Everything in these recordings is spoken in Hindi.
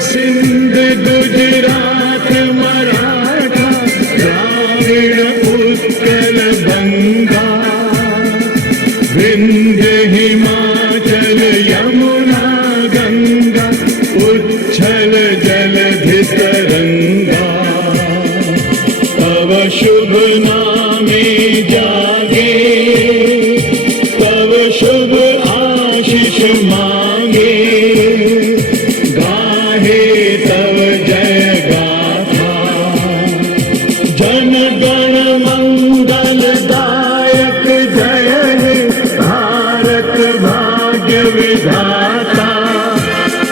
सिंध गुजरात मराठा द्राविड़ उत्कल बंगा विंध्य हिमाचल यमुना गंगा उच्छल जलधि तरंगा तव शुभ नामे जागे तव शुभ आशीष मांगे गाहे तव जय गाथा जन गण मंगल दायक जय हे भारत भाग्य विधाता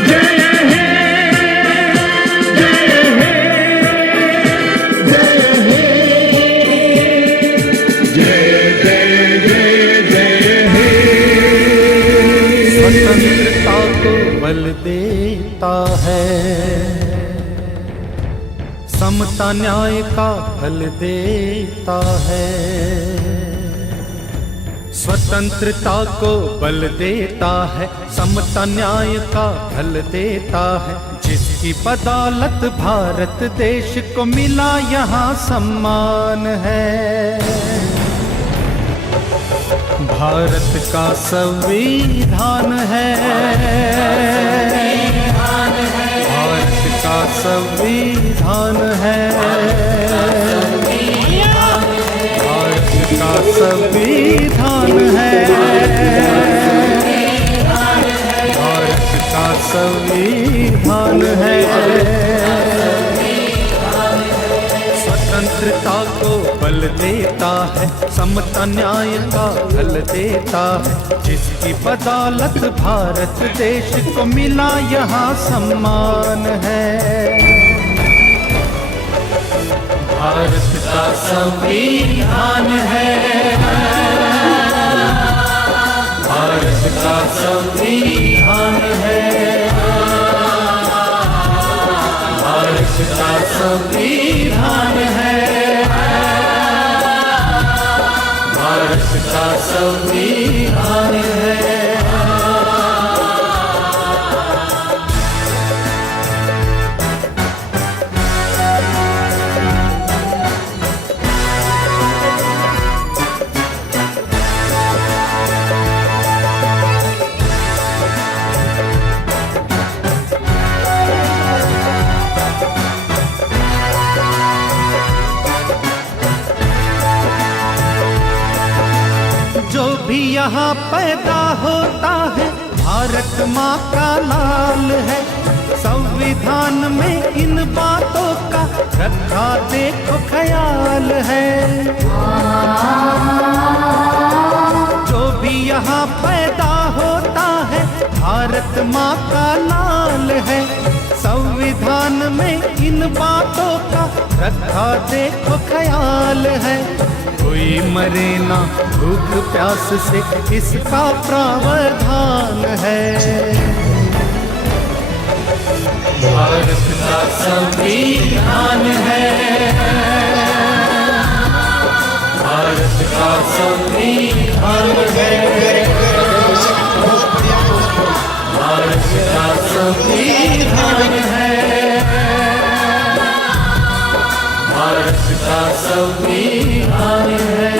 जय हे जय हे जय हे जय जय जय जय हे। स्वतंत्रता को बल देता है, समता न्याय का फल देता है। स्वतंत्रता को बल देता है, समता न्याय का फल देता है। जिसकी बदौलत भारत देश को मिला यहाँ सम्मान है। भारत का संविधान है, भारत का संविधान है, भारत का संविधान है, भारत का संविधान है। स्वतंत्रता को बल देता है, समता न्याय का फल देता है। जिसकी बदौलत भारत देश को मिला यहाँ सम्मान है। भारत का संविधान है, भारत का संविधान है, भारत का संविधान है, भारत का संविधान है। जो भी यहाँ पैदा होता है भारत माँ का लाल है। संविधान में इन बातों का रखा देखो ख्याल है। जो भी यहाँ पैदा होता है भारत माँ का लाल है। संविधान में इन बातों का रखा देखो ख्याल है। कोई मरे ना भूख प्यास से इसका प्रावधान है। भारत का संविधान है, भारत का संविधान है, भारत का संविधान है, भारत का संविधान है।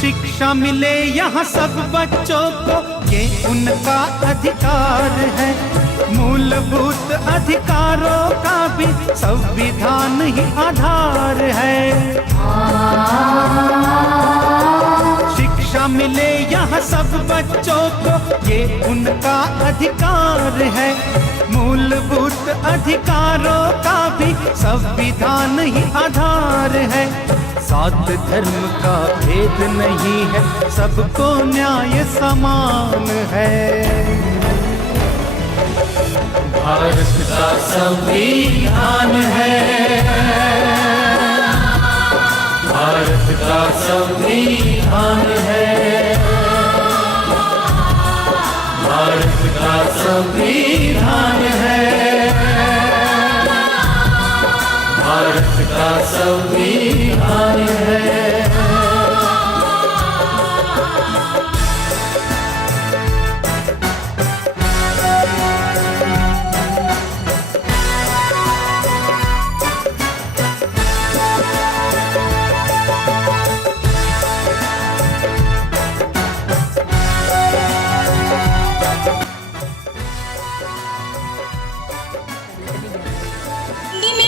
शिक्षा मिले यहाँ सब बच्चों को, ये उनका अधिकार है। मूलभूत अधिकारों का भी संविधान ही आधार है। शिक्षा मिले यहाँ सब बच्चों को, ये उनका अधिकार है। मूलभूत अधिकारों का भी संविधान ही आधार है। सात धर्म का भेद नहीं है, सबको न्याय समान है। भारत का संविधान है, भारत का संविधान है, भारत का संविधान है, भारत का संविधान है।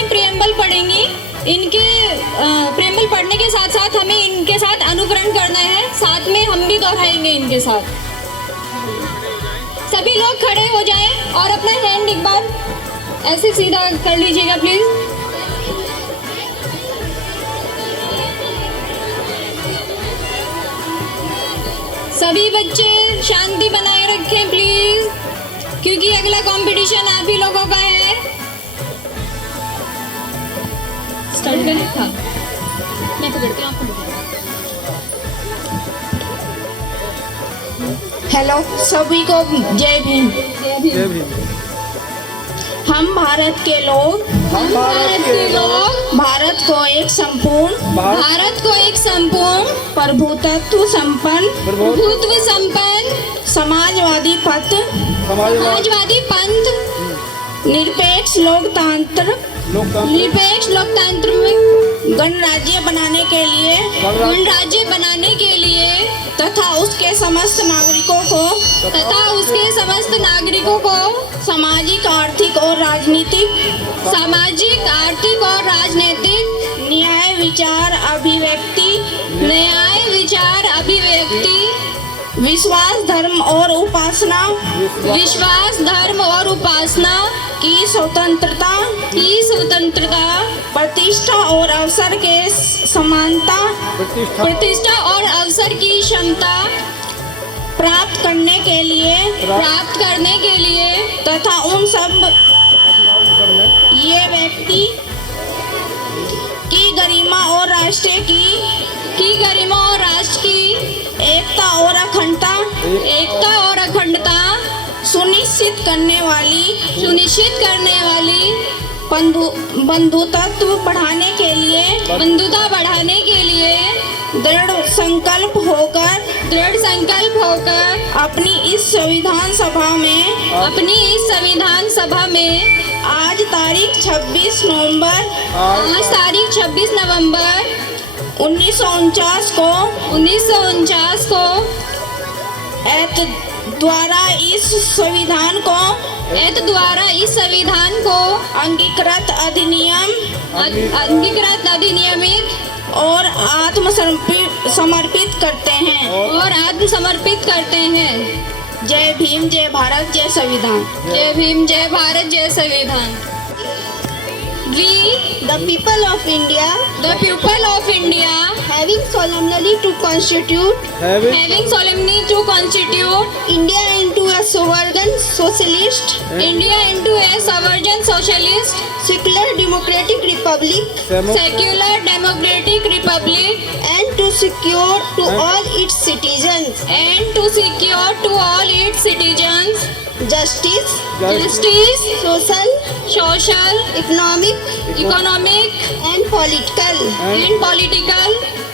प्रेमबल पढ़ेंगी। इनके प्रेमबल पढ़ने के साथ साथ हमें इनके साथ अनुकरण करना है, साथ में हम भी दोहराएंगे इनके साथ। सभी लोग खड़े हो जाएं और अपना हैंड एक बार ऐसे सीधा कर लीजिएगा प्लीज। सभी बच्चे शांति बनाए रखें प्लीज, क्योंकि अगला कंपटीशन आप ही लोगों का है। स्टार्ट करें? हाँ, मैं पकड़ती हूँ, आप पकड़िए। हेलो सभी को जय भीम। जय भीम। हम भारत के लोग, भारत को एक संपूर्ण, प्रभुत्व संपन्न समाजवादी पंथ, निरपेक्ष लोकतंत्र में गणराज्य बनाने के लिए तथा उसके समस्त नागरिकों को सामाजिक आर्थिक और राजनीतिक न्याय विचार अभिव्यक्ति विश्वास धर्म और उपासना की स्वतंत्रता प्रतिष्ठा और अवसर की क्षमता प्राप्त करने के लिए तथा उन सब ये व्यक्ति की गरिमा और राष्ट्र की एकता और अखंडता सुनिश्चित करने वाली बंधुत्व बढ़ाने के लिए दृढ़ संकल्प होकर अपनी इस संविधान सभा में आज तारीख 26 नवंबर 1949 को द्वारा इस संविधान को अंगीकृत अधिनियमित और आत्मसमर्पित करते हैं। जय भीम, जय भारत, जय संविधान। जय भीम, जय भारत, जय संविधान। We, the people of India, having solemnly to constitute India into a sovereign socialist, secular democratic republic, and to secure to all its citizens, justice, social, economic, and political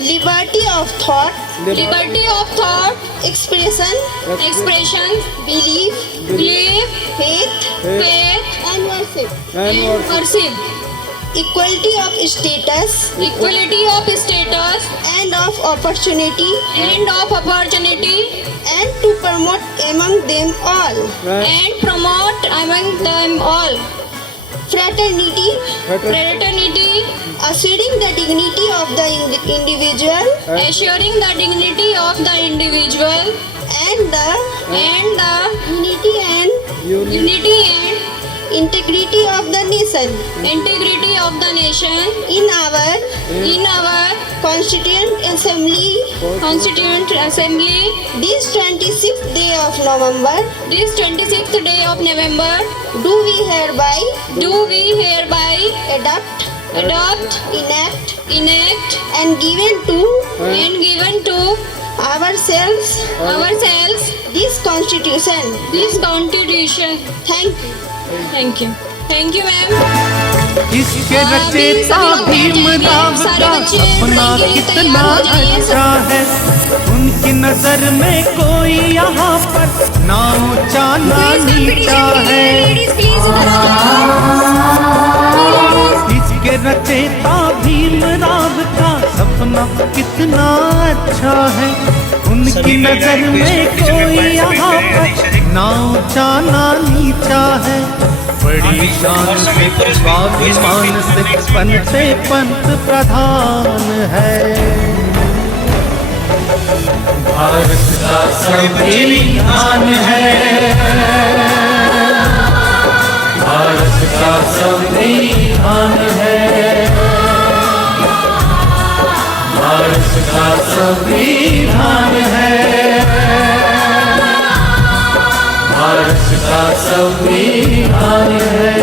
liberty of thought, expression, belief, faith, and worship, equality of status, and of opportunity, and to promote among them all fraternity, assuring the dignity of the individual, and the unity and integrity of the nation, integrity of the nation in our Constituent Assembly, this 26th day of November, this 26th day of November, do we hereby adopt, enact, and given to ourselves this Constitution. Thank you ma'am. इसके रचयिता भीमराव का सपना कितना अच्छा है, उनकी नजर में कोई यहाँ पर ना ऊंचा ना नीचा है। इसके रचयिता भीमराव का सपना कितना अच्छा है, उनकी नजर में कोई यहाँ पर ना ऊंचा ना नीचा है। बड़ी शान से स्वाभिमान से बनते पंत प्रधान है। भारत का संविधान है, भारत का संविधान है, भारत का संविधान है, भारत का संविधान है।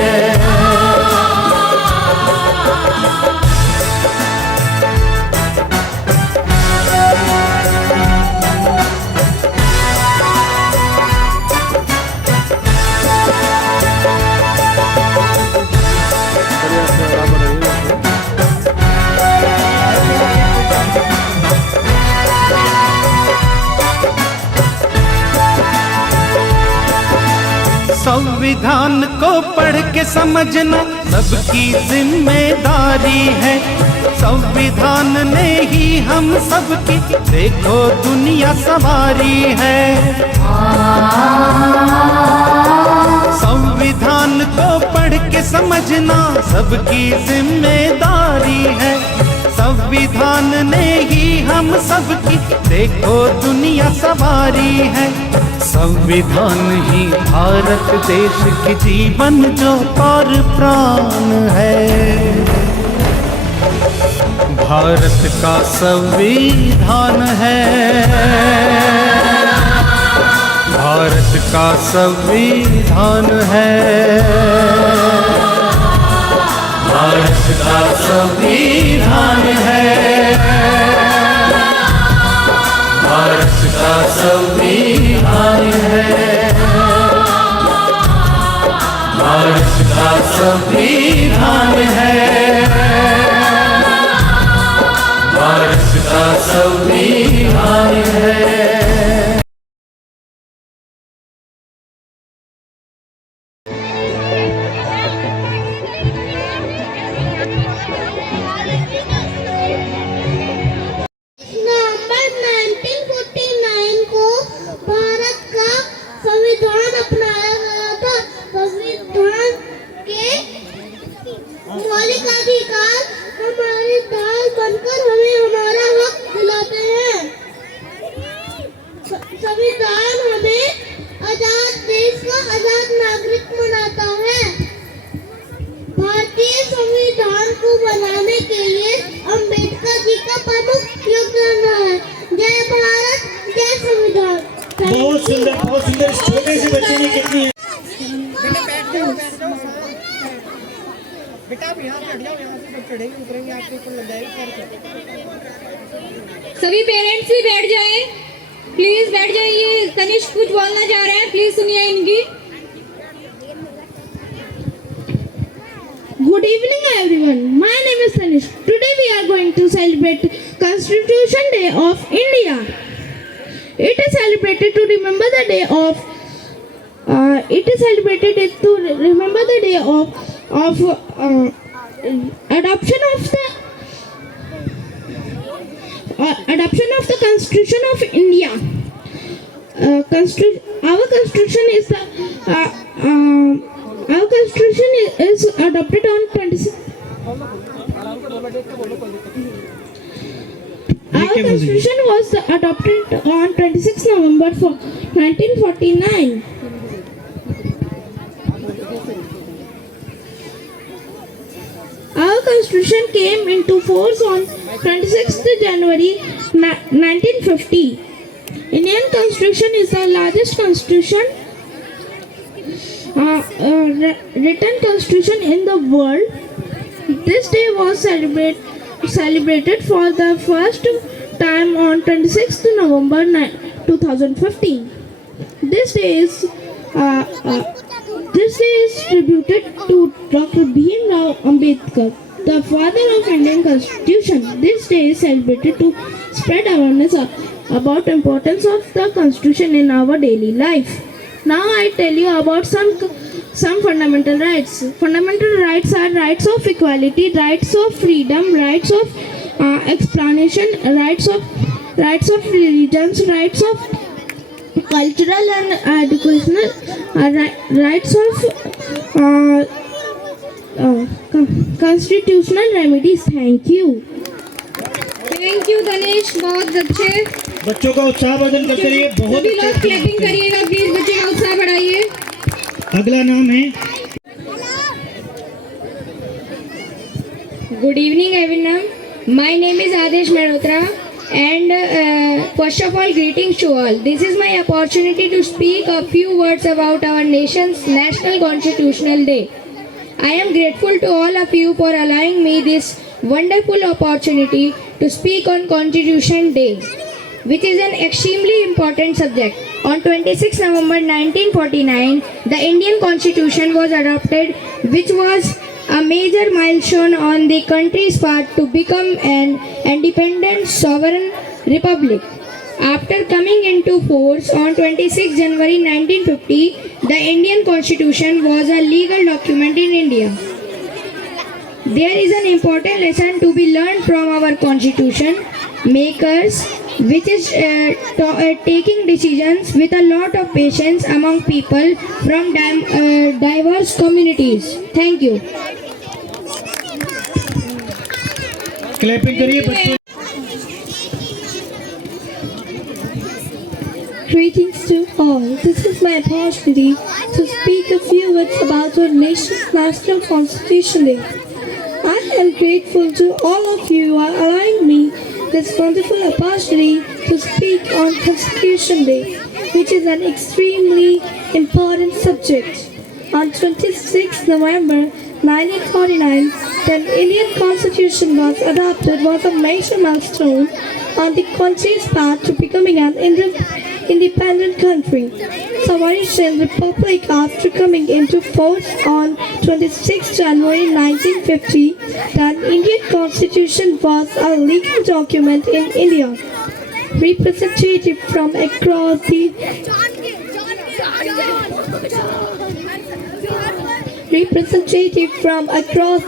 संविधान को पढ़ के समझना सबकी जिम्मेदारी है। संविधान ने ही हम सबकी देखो दुनिया संवारी है। संविधान को पढ़ के समझना सबकी जिम्मेदारी है। संविधान ने ही हम सबकी देखो दुनिया संवारी है। संविधान ही भारत देश की जीवन ज्योति और प्राण है। भारत का संविधान है, भारत का संविधान है, भारत का संविधान है, भारत का संविधान है, भारत का संविधान है, भारत का संविधान है। मौलिक अधिकार हमारी ढाल बनकर हमें हमारा हक दिलाते हैं। संविधान हमें आजाद देश का आजाद नागरिक बनाता है। भारतीय संविधान को बनाने के लिए अम्बेडकर जी का प्रमुख योगदान रहा है। जय भारत, जय संविधान। बहुत सुंदर, बहुत सुंदर। छोटे से बच्चे ने कितनी बेटा आप यहाँ से हट जाओ, यहाँ से चढ़ेंगे उतरेंगे आपके ऊपर लग जाएगी। सभी पेरेंट्स भी बैठ जाएं, प्लीज बैठ जाइए। तनिष्क कुछ बोलना चाह रहे हैं, प्लीज सुनिए इनकी। Good evening everyone. My name is Tanishk. Today we are going to celebrate Constitution Day of India. It is celebrated to remember the day of adoption of the Constitution of India. Our Constitution is adopted on 26. Our Constitution was adopted on 26 November 1949. Constitution came into force on 26th January 1950. Indian Constitution is the largest constitution written constitution in the world. This day was celebrated for the first time on 26th November 2015. This day is tributed to Dr. Bhim Rao Ambedkar, the father of Indian Constitution. This day is celebrated to spread awareness about the importance of the Constitution in our daily life. Now I tell you about some fundamental rights. Fundamental rights are rights of equality, rights of freedom, rights of explanation, rights of religions, rights of cultural and educational, rights of constitutional remedies. Thank you. Thank you Tanish, बहुत अच्छे। बच्चों का उत्साहवर्धन करते रहिए। बहुत सभी लोग क्लैपिंग करिएगा प्लीज, बच्चे का उत्साह बढ़ाइए। अगला नाम है Good evening everyone. My name is Adesh Mehrotra and first of all greetings to all. This is my opportunity to speak a few words about our nation's National Constitutional Day. I am grateful to all of you for allowing me this wonderful opportunity to speak on Constitution Day, which is an extremely important subject. On 26 November 1949, the Indian Constitution was adopted, which was a major milestone on the country's path to become an independent sovereign republic. After coming into force on 26 January 1950, the Indian Constitution was a legal document in India. There is an important lesson to be learned from our Constitution makers, which is taking decisions with a lot of patience among people from diverse communities. Thank you. Clapping करिए बच्चों। Greetings to all. This is my opportunity to speak a few words about our nation's National Constitution Day. I am grateful to all of you for allowing me this wonderful opportunity to speak on Constitution Day, which is an extremely important subject. On 26 November 1949, the Indian Constitution was adopted, was a major milestone on the country's path to becoming an independent country. Sovereign Republic after coming into force on 26 January 1950, the Indian Constitution was a legal document in India. Representative from across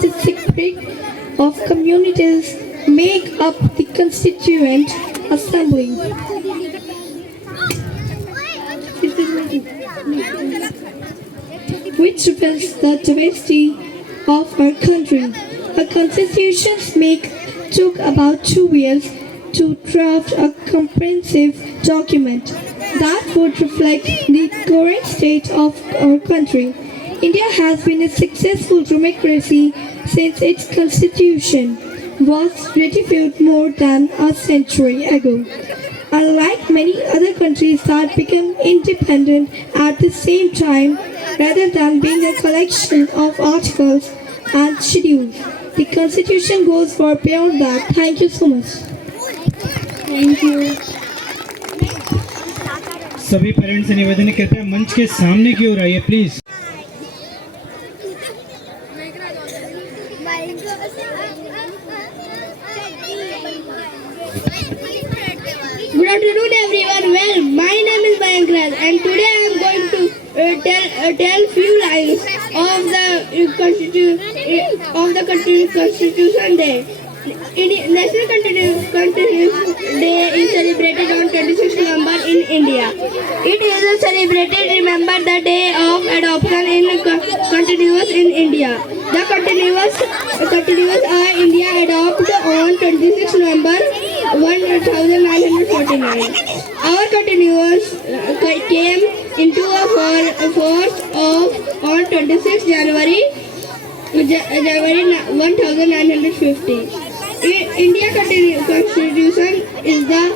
the spectrum of communities make up the Constituent Assembly, which reveals the diversity of our country. A constitution took about 2 years to draft a comprehensive document that would reflect the current state of our country. India has been a successful democracy since its constitution was ratified more than a century ago. Unlike many other countries that became independent at the same time, rather than being a collection of articles and schedules, the constitution goes far beyond that. Thank you so much. Thank you. सभी पेरेंट्स से निवेदन है, कृपया मंच के सामने की ओर आइए please. Good afternoon everyone. Well, my name is Mayank Raj and today I am going to tell few lines of the Constitution Day. National Constitution Day is celebrated on 26 November in India. It is celebrated remember the day of adoption in continuous in India. The continuous India adopted on 26 November 1949. Our continuous came into a force on 26 January January 1950. India Constitution is the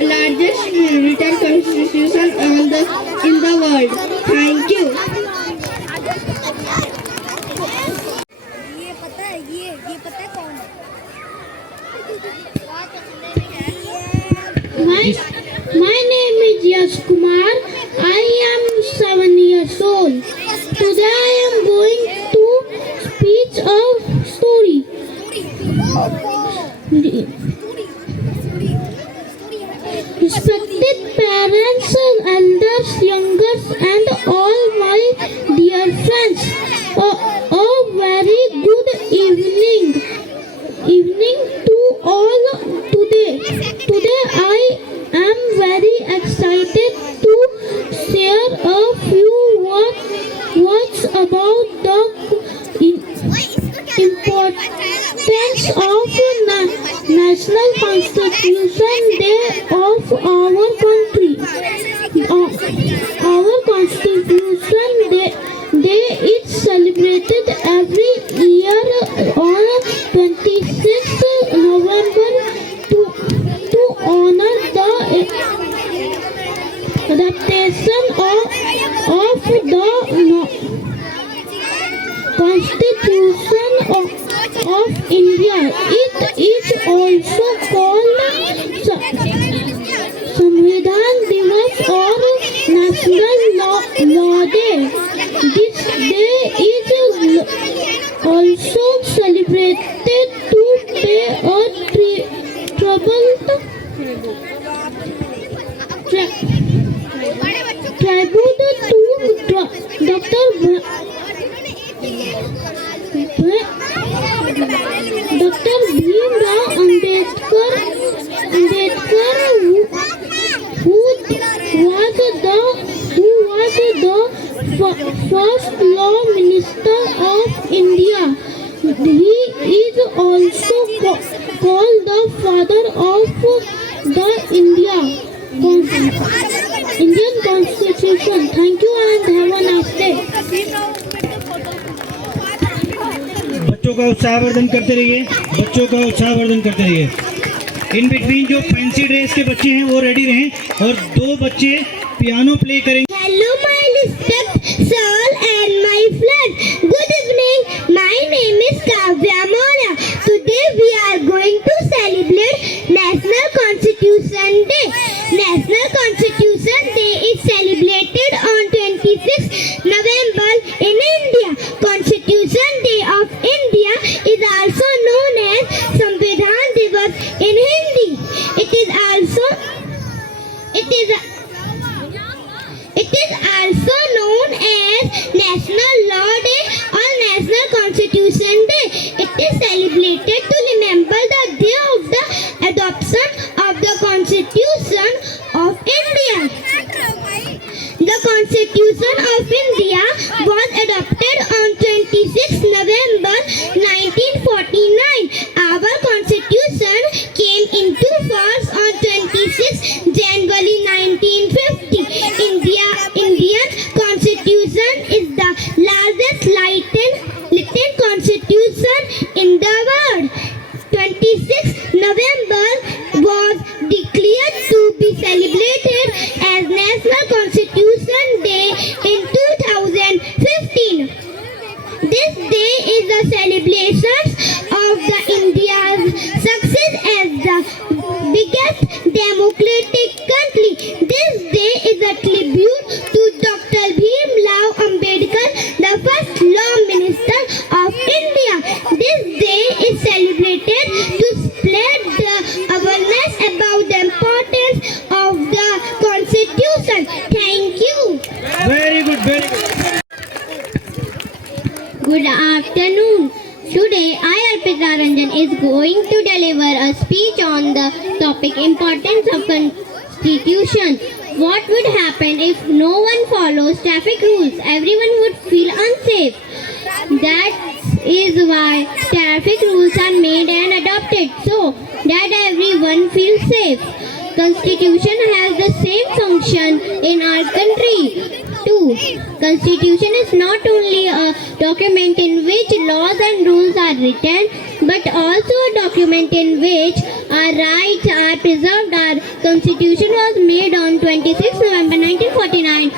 largest written constitution in the world. Thank you. My name is Yash Kumar. I am 7 years old. Today I am going to speak a story. Respected parents, elders, youngers, and all my dear friends, a very good evening to all today. Today I am very excited to share a few words about the importance of National Constitution Day of our country. Our Constitution Day is celebrated every year on 26th November to honor the adaptation of the Constitution of India. It is also called Samvidhan Divas or National Law Day. This day is also celebrated to pay a tribute to Dr. Bhimrao Ambedkar, who was the first law minister of India. He is also called the father of the Indian Constitution. Thank you and have a nice day. बच्चों का उत्साहवर्धन करते रहिए, बच्चों का उत्साहवर्धन करते रहिए। इन बिटवीन जो फैंसी ड्रेस के बच्चे हैं वो रेडी रहें और 2 बच्चे पियानो प्ले करेंगे। Hello my respect sir and my friend. Good evening. My name is Kavya Mora. Today we are going to celebrate National Constitution Day. National Constitution Day is celebrated on 26 November in India. Constitution Day of India is also known as Samvidhan Divas in Hindi. It is also known as National Law Day or National Constitution Day. It is celebrated to remember the day of the adoption of the Constitution of India. The Constitution of India was adopted on 26 November 1949. Our Constitution came into force on 26 January 1950. Indian Constitution is the largest written constitution in the world. 26 November was declared to be celebrated as National Constitution Day in 2015. This day is the celebration of the India's success as the biggest democratic country. This day is a tribute to Dr. Bhimrao Ambedkar, the first law minister of India. This day is celebrated to spread the awareness about the importance of the Constitution. Thank you. Very good, very good. Good afternoon. Today, I, Arpita Ranjan, is going to deliver a speech on the topic importance of Constitution. What would happen if no one follows traffic rules? Everyone would feel unsafe. That is why traffic rules are made and adopted so that everyone feels safe. Constitution has the same function in our country too. Constitution is not only a document in which laws and rules are written, but also a document in which our rights are preserved. Our Constitution was made on 26 November 1949,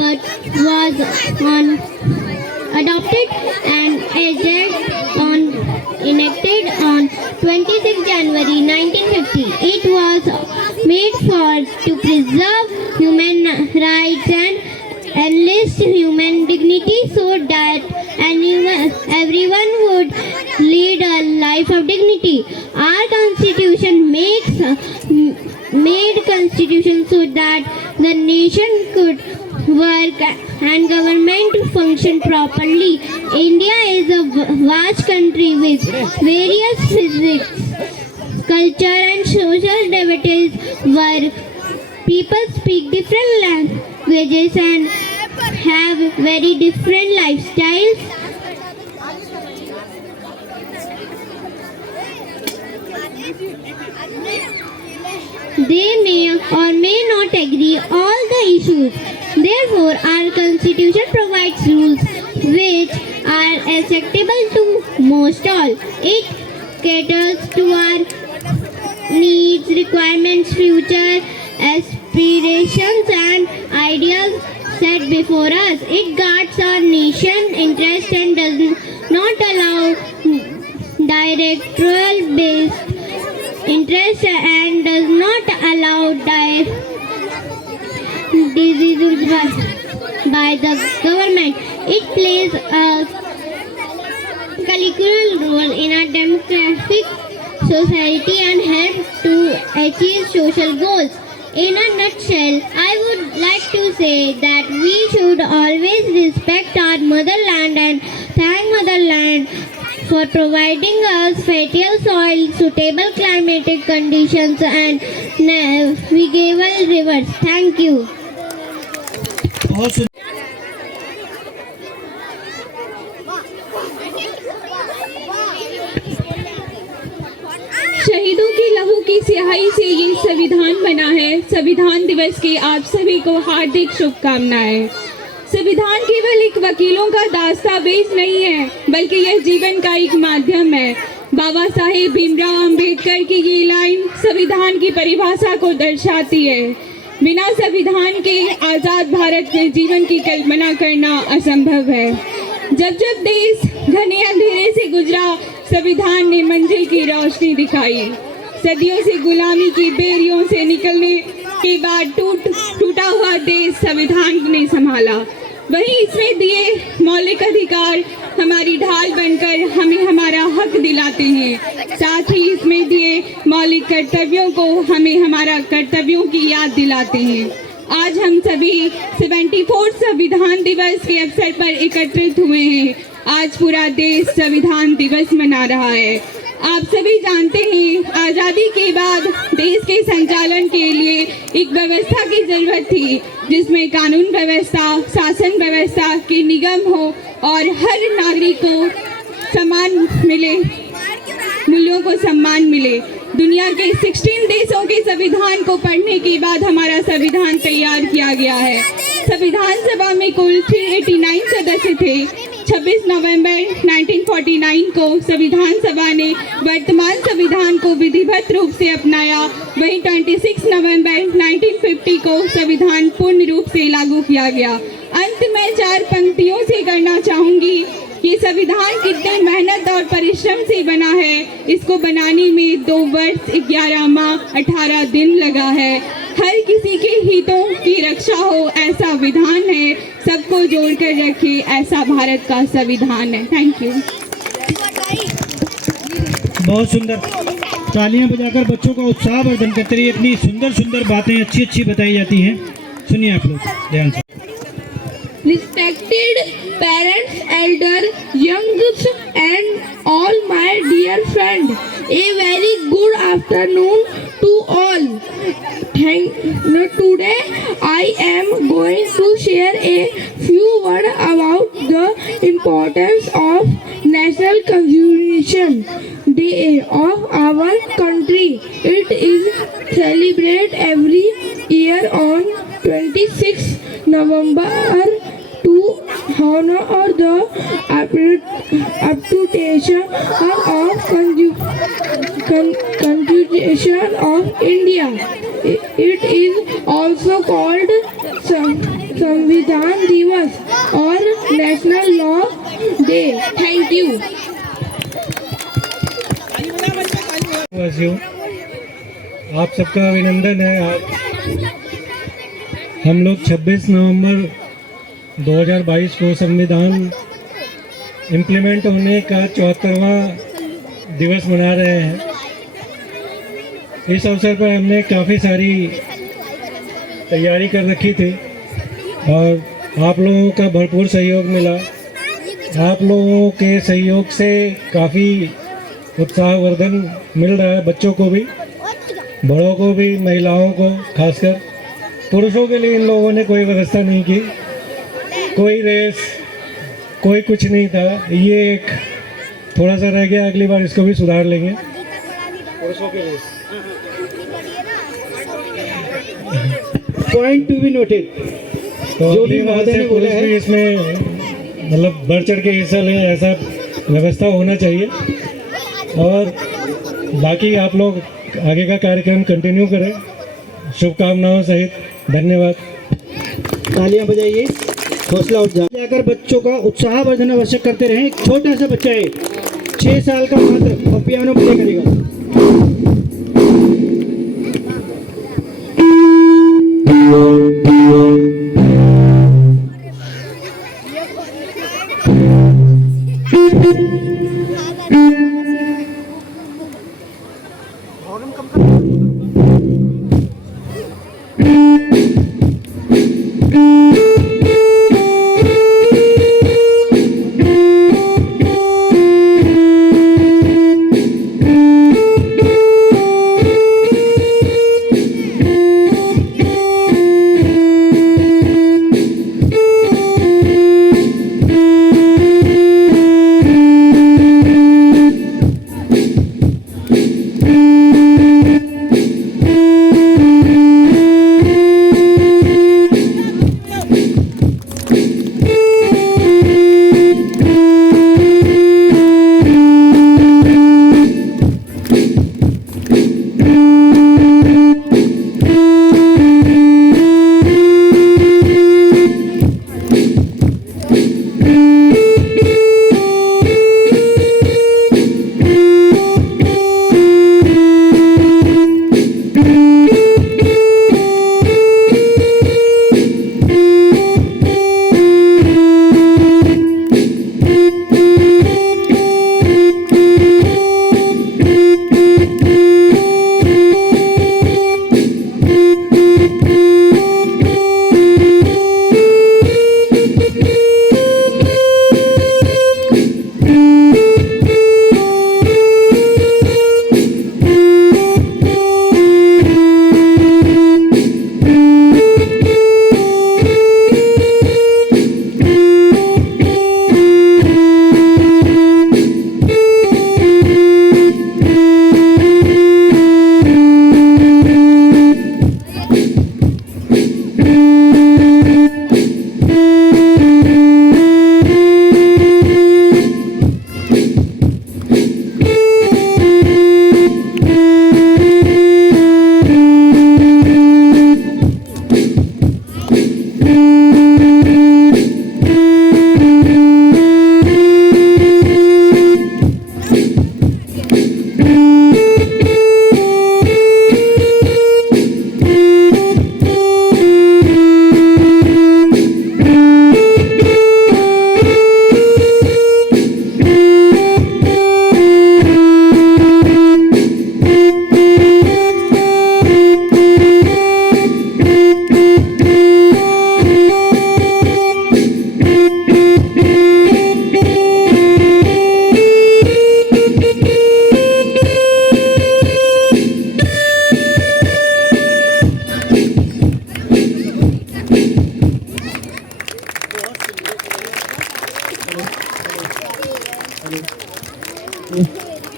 but was adopted and enacted on 26 January 1950. It was made to preserve human rights and enlist human dignity so that everyone would lead a life of dignity. Our Constitution made Constitution so that the nation could work and government function properly. India is a vast country with various physics, culture and social diversities where people speak different languages and have very different lifestyles. They may or may not agree all the issues. Therefore, our Constitution provides rules which are acceptable to most all. It caters to our needs, requirements, future aspirations and ideals set before us. It guards our nation interest and does not allow directorial based interest and does not allow decisions by the government. It plays a curricular role in a democratic society and helps to achieve social goals. In a nutshell, I would like to say that we should always respect our motherland and thank motherland for providing us fertile soil, suitable climatic conditions and navigable rivers. Thank you. बहुत सुंदर। शहीदों की लहू की स्याही से ये संविधान बना है। संविधान दिवस की आप सभी को हार्दिक शुभकामनाएं। संविधान केवल एक वकीलों का दस्तावेज नहीं है, बल्कि यह जीवन का एक माध्यम है। बाबा साहेब भीमराव अंबेडकर की ये लाइन संविधान की परिभाषा को दर्शाती है। बिना संविधान के आज़ाद भारत में जीवन की कल्पना करना असंभव है। जब जब देश घने अंधेरे से गुजरा, संविधान ने मंजिल की रोशनी दिखाई। सदियों से गुलामी की बेड़ियों से निकलने के बाद टूटा हुआ देश संविधान ने संभाला। वहीं इसमें दिए मौलिक अधिकार हमारी ढाल बनकर हमें हमारा हक दिलाते हैं। साथ ही इसमें दिए मौलिक कर्तव्यों को हमें हमारा कर्तव्यों की याद दिलाते हैं। आज हम सभी 74 संविधान दिवस के अवसर पर एकत्रित हुए हैं। आज पूरा देश संविधान दिवस मना रहा है। आप सभी जानते हैं, आज़ादी के बाद देश के संचालन के लिए एक व्यवस्था की जरूरत थी, जिसमें कानून व्यवस्था, शासन व्यवस्था की निगम हो और हर नागरिक को समान मिले, मूल्यों को सम्मान मिले। दुनिया के 16 देशों के संविधान को पढ़ने के बाद हमारा संविधान तैयार किया गया है। संविधान सभा में कुल 389 सदस्य थे। 26 नवंबर 1949 को संविधान सभा ने वर्तमान संविधान को विधिवत रूप से अपनाया। वहीं 26 नवंबर 1950 को संविधान पूर्ण रूप से लागू किया गया। अंत में 4 पंक्तियों से करना चाहूंगी। ये संविधान कितनी मेहनत और परिश्रम से बना है। इसको बनाने में 2 वर्ष 11 माह 18 दिन लगा है। हर किसी के हितों की रक्षा हो ऐसा विधान है। सबको जोड़कर रखे ऐसा भारत का संविधान है। Thank you. बहुत सुंदर। तालियां बजाकर बच्चों का उत्साह वर्धन करते रहिए। इतनी सुंदर सुंदर बातें अच्छी अच्छी बताई जाती हैं। सुनिए आप लोग ध्यान से। Respected parents, elder, youngs and all my dear friends, a very good afternoon to all. Today I am going to share a few words about the importance of National Constitution Day of our country. It is celebrated every year on 26 November to honor the Constitution of India. It is also called Samvidhan Divas or National Law Day. Thank you. वासियों, आप सबका अभिनंदन है। आज हम लोग 26 नवंबर 2022 को संविधान इम्प्लीमेंट होने का 74वां दिवस मना रहे हैं। इस अवसर पर हमने काफ़ी सारी तैयारी कर रखी थी और आप लोगों का भरपूर सहयोग मिला। आप लोगों के सहयोग से काफ़ी उत्साहवर्धन मिल रहा है, बच्चों को भी, बड़ों को भी, महिलाओं को खासकर। पुरुषों के लिए इन लोगों ने कोई व्यवस्था नहीं की, कोई रेस, कोई कुछ नहीं था। ये एक थोड़ा सा रह गया, अगली बार इसको भी सुधार लेंगे पुरुषों के लिए। Point to be noted. तो भी महोदय ने बोला है इसमें मतलब बढ़ चढ़ के हिस्सा लें, ऐसा व्यवस्था होना चाहिए। और बाकी आप लोग आगे का कार्यक्रम कंटिन्यू करें, शुभकामनाओं सहित। धन्यवाद। तालियां बजाइए, हौसला जाकर बच्चों का उत्साहवर्धन आवश्यक करते रहें। एक छोटा सा बच्चा है, 6 साल का मात्र, और पियानो प्ले करेगा।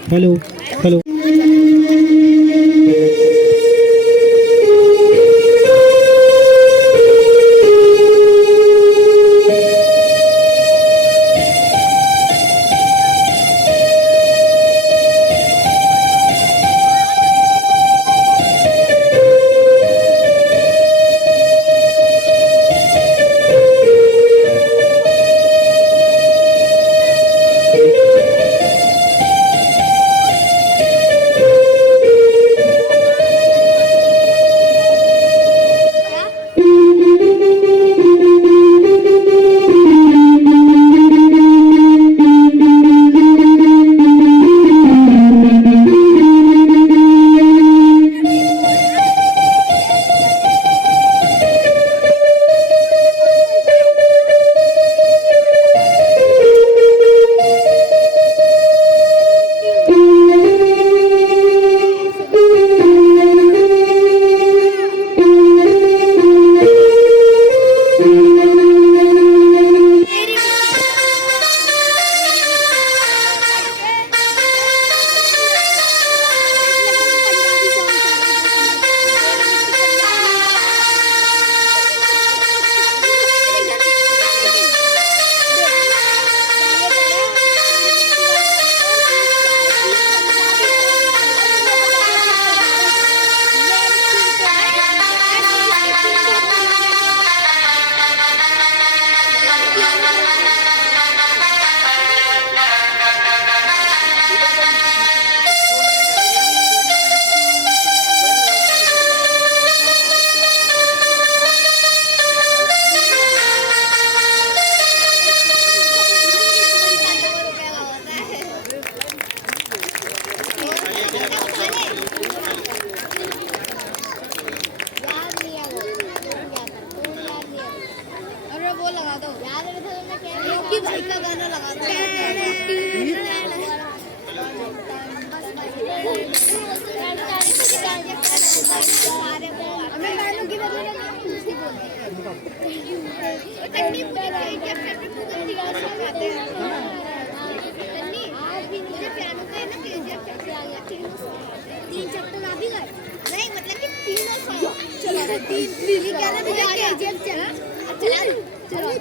Hello hello.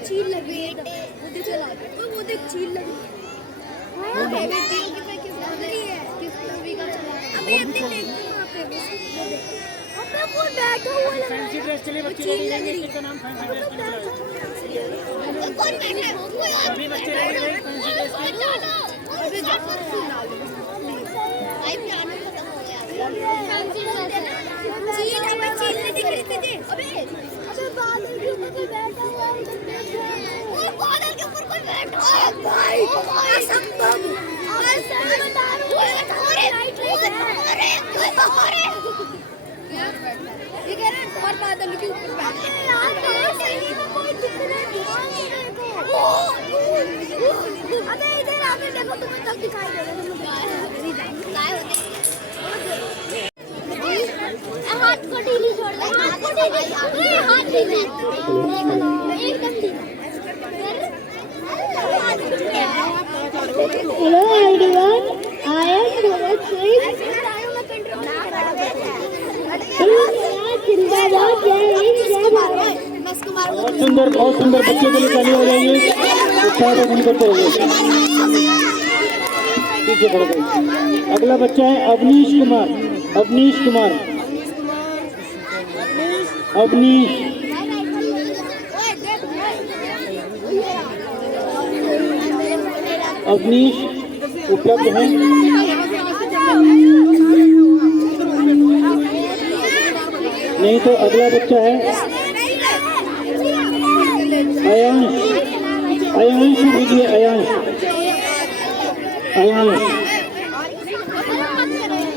चील लगी चला वो देख चील लगी अभी अपने वहाँ पे अबे वो बैठा हुआ फैंसी ड्रेस चले बच्चे लोग किसका नाम फैंसी ड्रेस कौन बैठा है अभी बच्चे लोग फैंसी ड्रेस अभी भाई पियानो खत्म हो गया फैंसी ड्रेस चील अबे चील ने दिख रही थी अबे बादल के ऊपर कोई बैठा हुआ है वो बादल के ऊपर कोई बैठा हुआ है भाई असंभव असंभव बता रहा हूं अरे ये कह रहा है और बादल के ऊपर बैठा है यार सही में कोई दिख रहा है अबे इधर आके देखो तुम्हें तब दिखाई दे रहा है गायब होते हाथ को ढीली छोड़ दे हाथ को ढीली हाथ ढीली एकदम ढीली hello everyone I am Rohit Singh बहुत सुंदर बच्चों के लिए ताली हो जाएगी उत्साह को बंद करते रहिए पीछे बढ़ गई अगला बच्चा है अवनीश कुमार अवनीश उपलब्ध है नहीं तो अगला बच्चा है अयांश दीजिए अयांश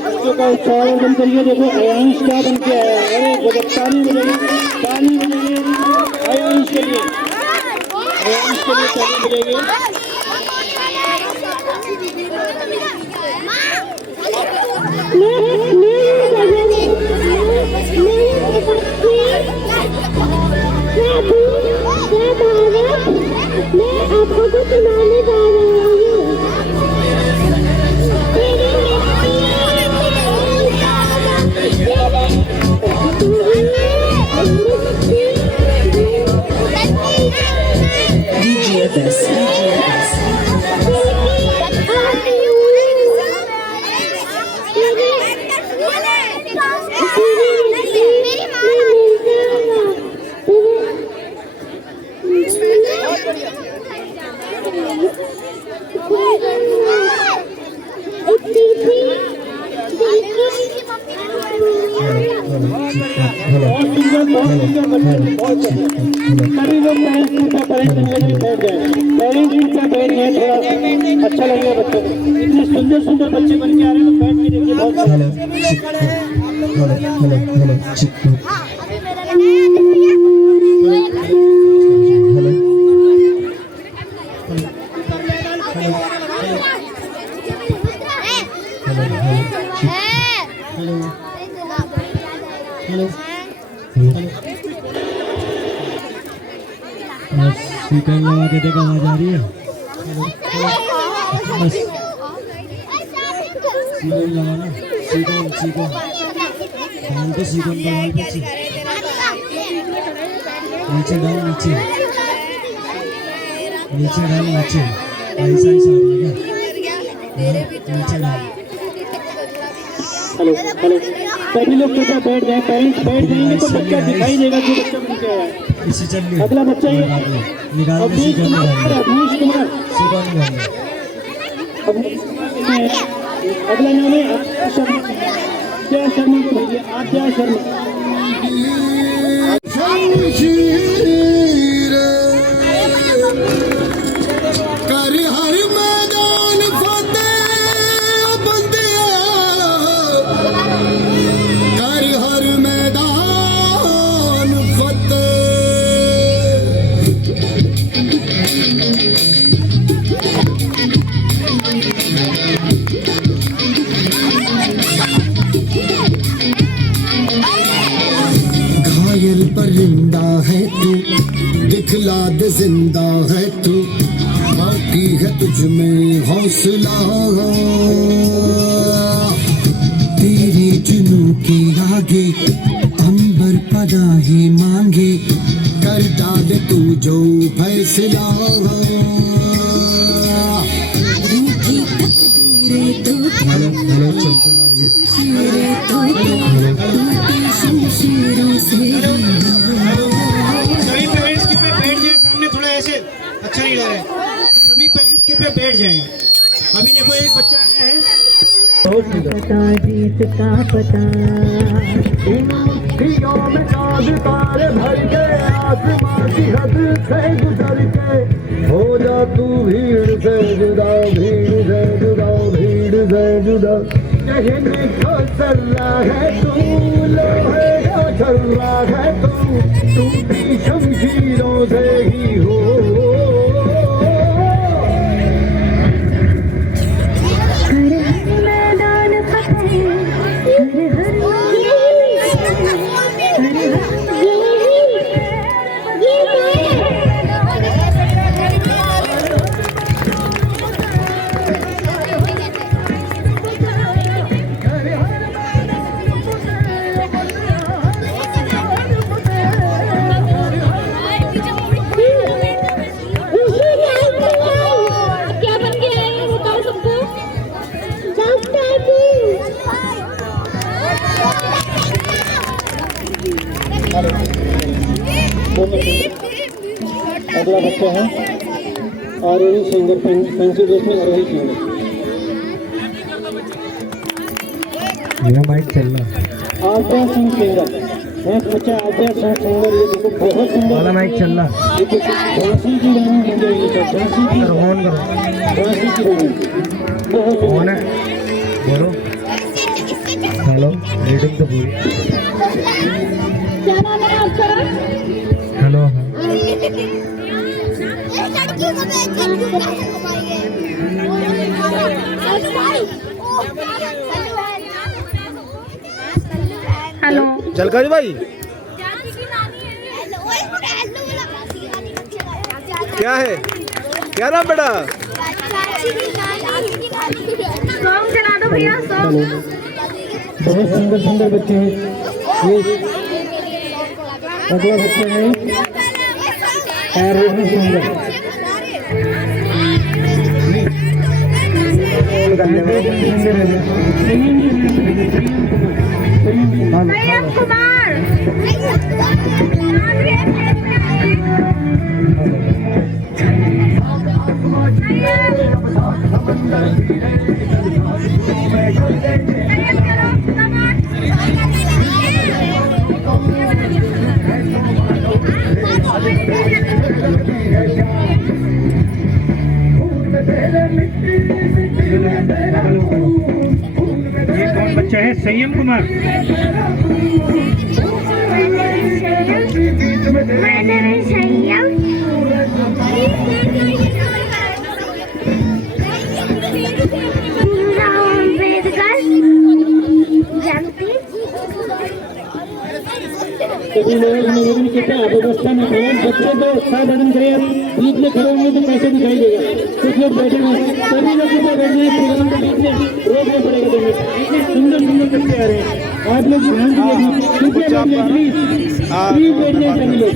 बच्चों का उत्साहवर्धन करिए देखो अयांश क्या बन के आया है अरे जब ताली मिलेगी अयांश के लिए ताली मिलेगी मैं आपको कुछ सुनाने जा रही हूँ सभी लोग अच्छा लगेगा बच्चों को इतने सुंदर सुंदर बच्चे बन के आ रहे हैं बैठ के देखिए बहुत स्पीकर लगा के देखा आवाज आ रही है बस सीधन लगाना सीधन डाल पे सीधन डाल पे नीचे डाल नीचे डाल नीचे ऐसा ही सारी है नीचे डाल हेलो सभी लोग कृपया बैठ जाए पेरेंट्स बैठ जाएंगे तो बच्चा दिखाई देगा जो बच्चा बन के आया है इसी चलिए अगला बच्चा है अवनीश कुमार अगला नाम है आद्या शर्मा को भेजिए आद्या शर्मा कर हर मैदान फतेह बंदिया कर हर मैदान फतेह घायल परिंदा है तू दिखला दे जिंदा है तू बाकी है तुझ में हौसला तेरी जुनू की आगे अंबर पदा ही मांगे कर डाल तू जो फैसला सभी पेरेंट्स के पे बैठ जाए सामने, थोड़ा ऐसे अच्छा नहीं लग रहा है। सभी पेरेंट्स के पे बैठ जाएं। अभी देखो एक बच्चा आया है, पता जीत का पता तारे भर के आसमां की हद से गुजर के हो जा तू भीड़ से जुदा, भीड़ से जुदा, भीड़ से जुदा। कहने को चल रहा है तू, लोहे का चल रहा है तू, टूटी शमशीरों से ही हो। अगला बच्चा है आरोही सिंगर, फैंसी ड्रेस में आरोही सिंगर। मेरा माइक चल रहा। आद्या सिंह सिंगर, नेक्स्ट बच्चा आद्या सिंह सिंगर। ये देखो बहुत सुंदर वाला माइक चल रहा। झांसी की रानी बन जाएगी सर, झांसी की, ऑन करो, झांसी की रानी बहुत ऑन है, बोलो हेलो, रीडिंग तो पूरी। क्या नाम है आपका? हेलो हेलो जलकारी भाई क्या है, क्या नाम बेटा? सॉन्ग चला दो भैया, सॉन्ग। बहुत सुंदर सुंदर बच्चे हैं। ये अगला बच्चा है आरोही सिंगर। संयम कुमार। ये कौन बच्चा है? संयम कुमार। सभी लोग निवेदन करते हैं व्यवस्था में खड़े बच्चे को उत्साह वर्धन करें। बीच में खड़े होंगे तो कैसे दिखाई देगा? कुछ लोग बैठे हैं, सभी लोग ऊपर बैठे हैं, प्रोग्राम के बीच में रोकना पड़ेगा। देखिए इतने सुंदर सुंदर बच्चे आ रहे हैं, आप लोग ध्यान दीजिए। प्लीज प्लीज बैठने सभी लोग।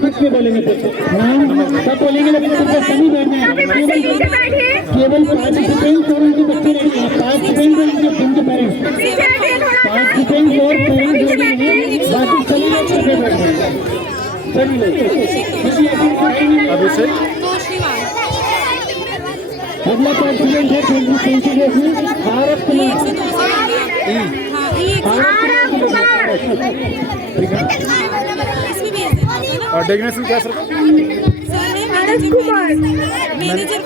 बच्चे बोलेंगे नाम सब बोलेंगे, लेकिन सभी बैठना है। केवल 5 सेकेंड और उनके बच्चे रहेंगे, 5 सेकेंड और उनके पेरेंट्स, 5 सेकेंड और पेरेंट्स रहेंगे, बाकी सभी लोग बैठे हैं। सभी लोग अगला पार्टिसिपेंट है भारत कुमार। डेजिग्नेशन क्या सर? भारत कुमार, मैनेजर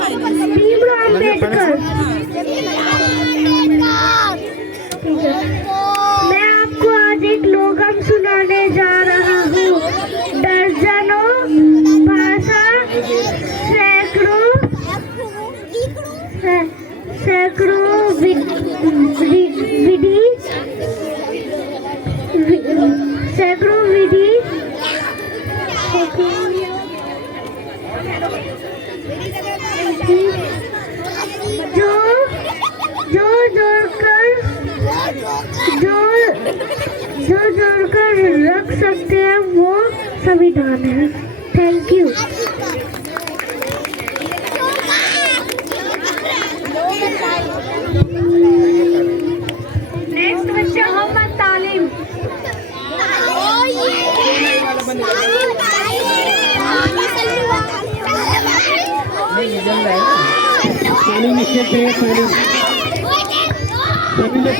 मैं आपको आज एक लोगन सुनाने जा रहा हूँ। दर्जनों भाषा, सैकड़ों विधि, जो सकते हैं वो संविधान है। Thank you. नेक्स्ट बच्चा मोहम्मद तालिम। तालीम स्टेज पे है, तालीम सभी जो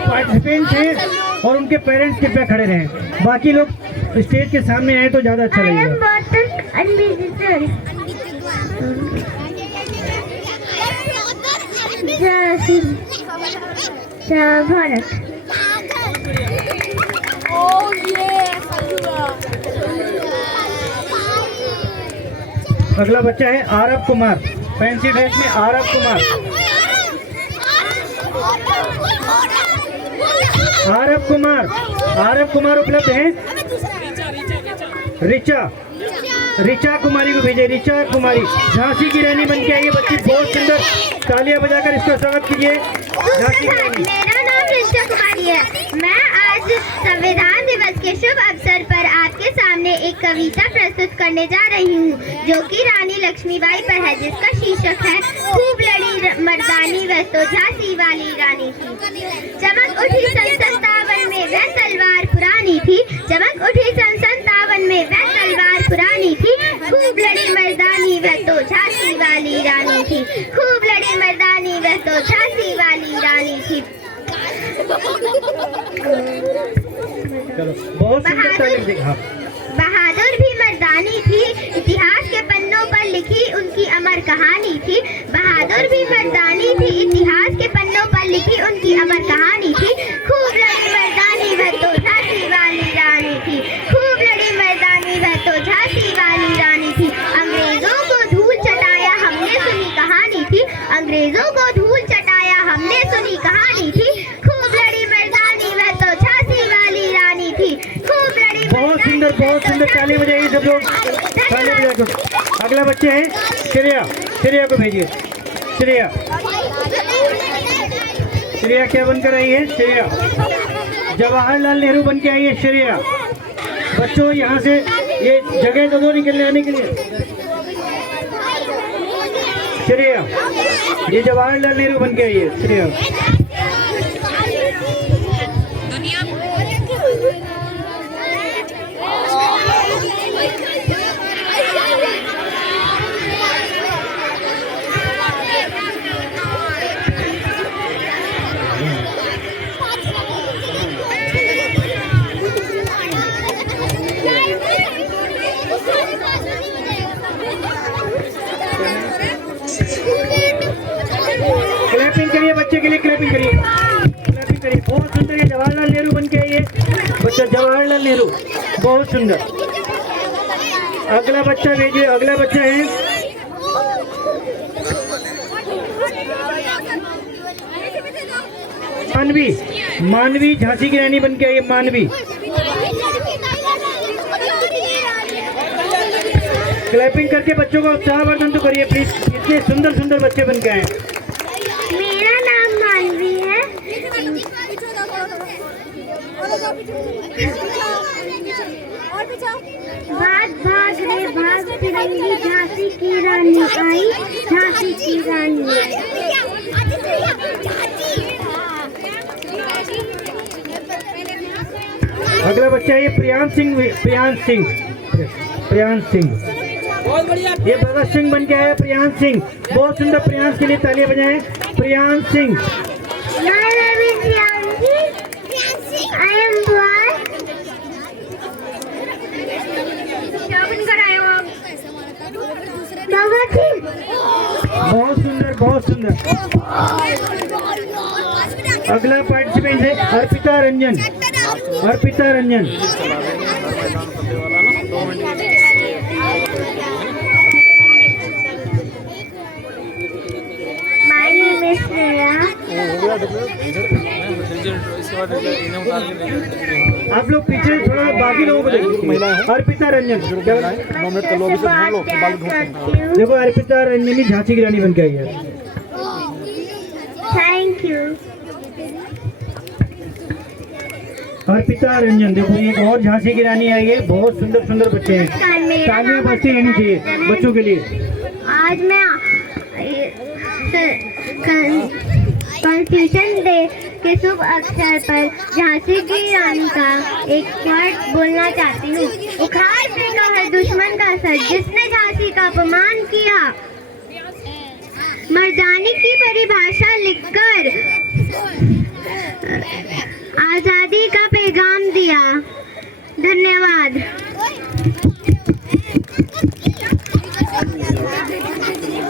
पार्टिसिपेंट हैं और उनके पेरेंट्स कृपया खड़े रहें, बाकी लोग स्टेज के सामने आए तो ज़्यादा अच्छा लगेगा। भारत। अगला बच्चा है आरव कुमार, फैंसी ड्रेस में आरव कुमार। आरव कुमार उपलब्ध हैं। रिचा कुमारी को भेजिए। रिचा कुमारी झांसी की रानी बन के आई है बच्ची, बहुत सुंदर, तालियां बजाकर इसका स्वागत कीजिए। झांसी की रानी। मेरा नाम रिचा कुमारी है। मैं आज संविधान दिवस के शुभ अवसर पर आपके सामने एक कविता प्रस्तुत करने जा रही हूँ, जो कि रानी लक्ष्मीबाई पर है, जिसका शीर्षक है खूब लड़ी मर्दानी वह तो झांसी वाली रानी थी। चमक उठी सन 57 में वह तलवार पुरानी थी। चमक उठी सन 57 में वह तलवार पुरानी थी। खूब लड़ी मर्दानी वह तो झांसी वाली रानी थी। खूब लड़ी मर्दानी वह तो झांसी वाली रानी थी। बहुत सुंदर तालीम देखा। बहादुर भी मर्दानी थी, इतिहास के पन्नों पर लिखी उनकी अमर कहानी थी। बहादुर भी मर्दानी थी, इतिहास के पन्नों पर लिखी उनकी अमर कहानी थी। खूब लड़ी मर्दानी वह तो झांसी वाली रानी थी। खूब लड़ी मर्दानी वह तो झांसी वाली रानी थी। अंग्रेजों को धूल चटाया हमने सुनी कहानी थी। अंग्रेजों को धूल चटाया हमने सुनी कहानी थी। खूब लड़ी मर्दानी वह तो झांसी वाली रानी थी। खूब लड़ी। बहुत सुंदर ताली बजाइए सब लोग, ताली बजाकर। अगला बच्चे हैं श्रेया को भेजिए। श्रेया क्या बनकर आई है? श्रेया जवाहरलाल नेहरू बन के आई है। श्रेया बच्चों यहाँ से ये जगह तो दो निकलने आने के लिए। श्रेया ये जवाहरलाल नेहरू बन के आई है। श्रेया क्लैपिंग करिए बच्चे के लिए, क्लैपिंग करिए। बहुत सुंदर, ये जवाहरलाल नेहरू बन के आई है बच्चा, जवाहरलाल नेहरू, बहुत सुंदर। अगला बच्चा भेजिए। अगला बच्चा है मानवी झांसी की रानी बन के आई है। मानवी क्लैपिंग करके बच्चों का उत्साहवर्धन तो करिए प्लीज, इतने सुंदर बच्चे बन के आए। मेरा नाम मानवी है। भाग रे भाग फिरंगी झांसी की रानी आई। झांसी की रानी अगला बच्चा है प्रियांश सिंह। ये भगत सिंह बन के आया। प्रियांश सिंह, बहुत सुंदर। प्रियांश के लिए तालियां बजाएं। प्रियांश सिंह। बहुत सुंदर। अगला पार्टिसिपेंट है Arpita Ranjan. My name is Neha. आप लोग पीछे थोड़ा बाकी लोगों को देखो। अर्पिता रंजन, देखो अर्पिता रंजन झांसी की रानी बन के आई है। Thank you. अर्पिता रंजन, देखो एक और झांसी की रानी आई है। बहुत सुंदर सुंदर बच्चे हैं, तालियां बजती रहनी चाहिए बच्चों के लिए। आज मैं कॉन्स्टिट्यूशन डे के शुभ अवसर पर झांसी की रानी का एक वर्ड बोलना चाहती हूँ। उखाड़ फेंका है दुश्मन का सर जिसने झांसी का अपमान किया, मर्दानी की परिभाषा लिखकर आजादी का पैगाम दिया। धन्यवाद।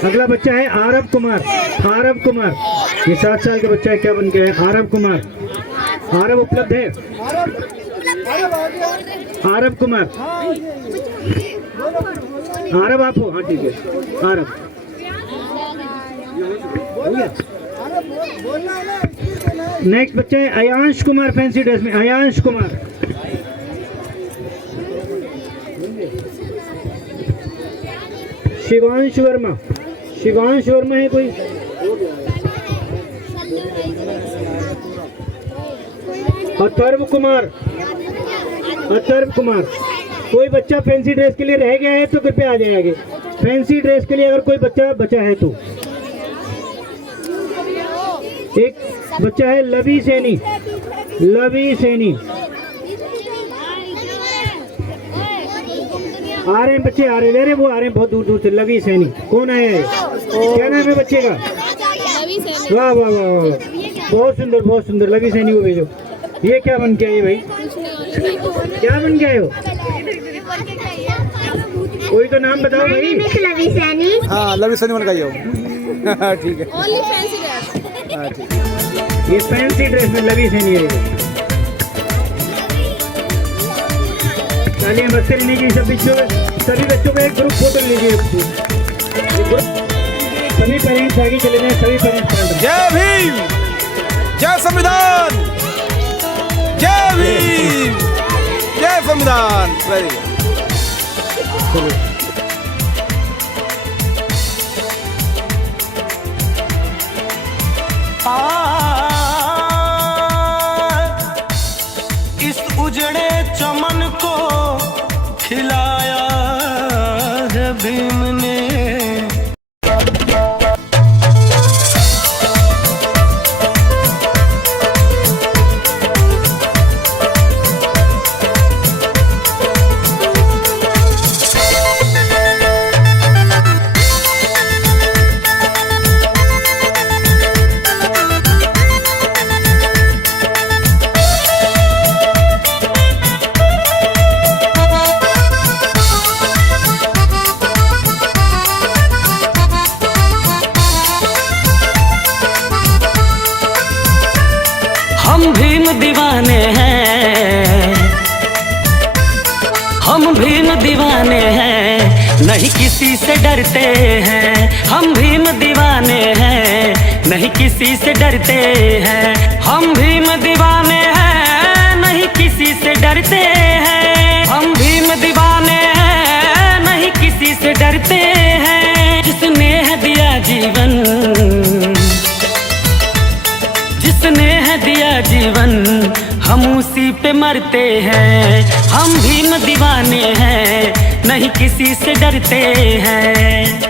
अगला बच्चा है आरव कुमार। आरव कुमार, ये 7 साल का बच्चा है, क्या बन गया है? आरव कुमार। आरव उपलब्ध है? आरव कुमार, आरव आप हो? हाँ ठीक है आरव। नेक्स्ट बच्चा है अयांश कुमार, फैंसी ड्रेस में। अयांश कुमार, शिवांश वर्मा। शिवांश वर्मा है कोई? अथर्व कुमार। अथर्व कुमार, कोई बच्चा फैंसी ड्रेस के लिए रह गया है तो कृपया आ जाए आगे। फैंसी ड्रेस के लिए अगर कोई बच्चा बचा है तो। एक बच्चा है लवी सैनी। लवी सैनी, आ रहे हैं बच्चे, आ रहे हैं, वो आ रहे हैं बहुत दूर दूर से। लवी सैनी कौन आया है? क्या नाम है बच्चे का? वाह वाह वाह वाह, बहुत सुंदर बहुत सुंदर। लवी सैनी को भेजो। ये क्या बन के आए भाई? क्या बन के आए हो? कोई तो नाम बताओ भाई। लवी सैनी। हाँ लवी सैनी बन के आए हो। ठीक है। ये फैंसी ड्रेस में लवी सैनी है। तालियां बजते रहनी चाहिए सभी बच्चों का एक ग्रुप फोटो लीजिए। सभी पेरेंट्स आगे चले जाएं। सभी पेरेंट्स। जय भीम, जय संविधान, जय भीम, जय संविधान। Very good. इस उजड़े चमन को खिलाया है भीम ने। हम भीम दीवाने हैं, हम भीम दीवाने हैं, नहीं किसी से डरते हैं। हम भीम दीवाने हैं, नहीं किसी से डरते हैं। हम भीम दीवाने हैं, नहीं किसी से डरते हैं। हम भीम दीवाने हैं, नहीं किसी से डरते हैं। जिसने है दिया जीवन, जिसने है दिया जीवन, हम उसी पे मरते हैं। हम भीम दीवाने हैं, नहीं किसी से डरते हैं।